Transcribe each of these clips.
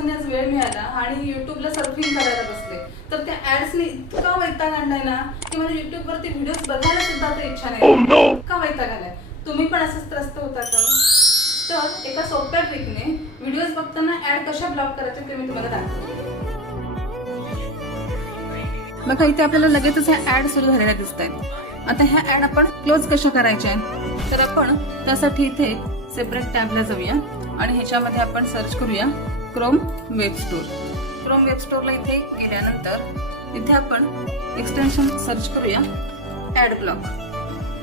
दिवसांनी आज वेळ मिळाला आणि युट्यूबला सर्फिंग करायला बसले, तर त्या ऍड्सने इतका वैताग आणलाय ना की मला युट्यूबवरती व्हिडिओज बघायला सुद्धा आता इच्छा नाही. इतका वैताग आलाय. तुम्ही पण असंच त्रस्त होता का? तर एका सोप्या ट्रिकने व्हिडिओज बघताना ऍड कशा ब्लॉक करायचे ते मी तुम्हाला दाखवते. बघा इथे आपल्याला लगेचच ह्या ऍड सुरू झालेल्या दिसत आहेत. आता ह्या ऍड आपण क्लोज कशा करायच्या, तर आपण त्यासाठी इथे सेपरेट टॅबला जाऊया आणि ह्याच्यामध्ये आपण सर्च करूया Chrome web store. Chrome web स्टोरला इथे गेल्यानंतर इथे आपण एक्सटेन्शन सर्च करूया ऍड ब्लॉक.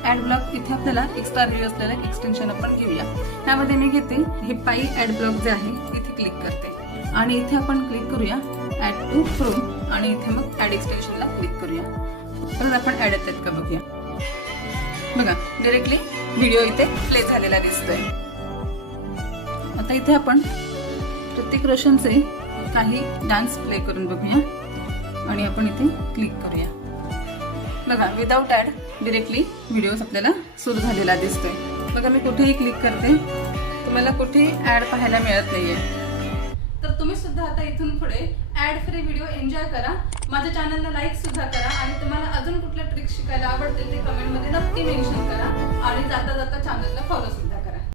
ऍड ब्लॉक इथे आपल्याला एक्स्ट्रा रिव्ह्यू असलेलं एक्सटेन्शन आपण घेऊया. त्यामध्ये मी घेते हे पाई ऍड ब्लॉक जे आहे इथे क्लिक करते आणि इथे आपण क्लिक करूया ऍड टू क्रोम आणि इथे मग ऍड एक्सटेन्शनला क्लिक करूया. परत आपण ऍड येतात का बघूया. बघा डायरेक्टली व्हिडिओ इथे प्ले झालेला दिसतोय. आता इथे आपण ऋतिक रोशनचे काही डान्स प्ले करून बघूया आणि आपण इथे क्लिक करूया. बघा विदाउट ऍड डायरेक्टली व्हिडिओ आपल्याला सुरू झालेला दिसतोय. बघा मी कुठेही क्लिक करते, तुम्हाला कुठेही ऍड पाहायला मिळत नाहीये. तर तुम्ही सुद्धा आता इथून पुढे ऍड फ्री व्हिडिओ एन्जॉय करा. माझ्या चॅनलला लाईक सुद्धा करा आणि तुम्हाला अजून कुठल्या ट्रिक्स शिकायला आवडतील ते कमेंट मध्ये नक्की मेन्शन करा आणि जाता जाता चॅनलला फॉलो सुद्धा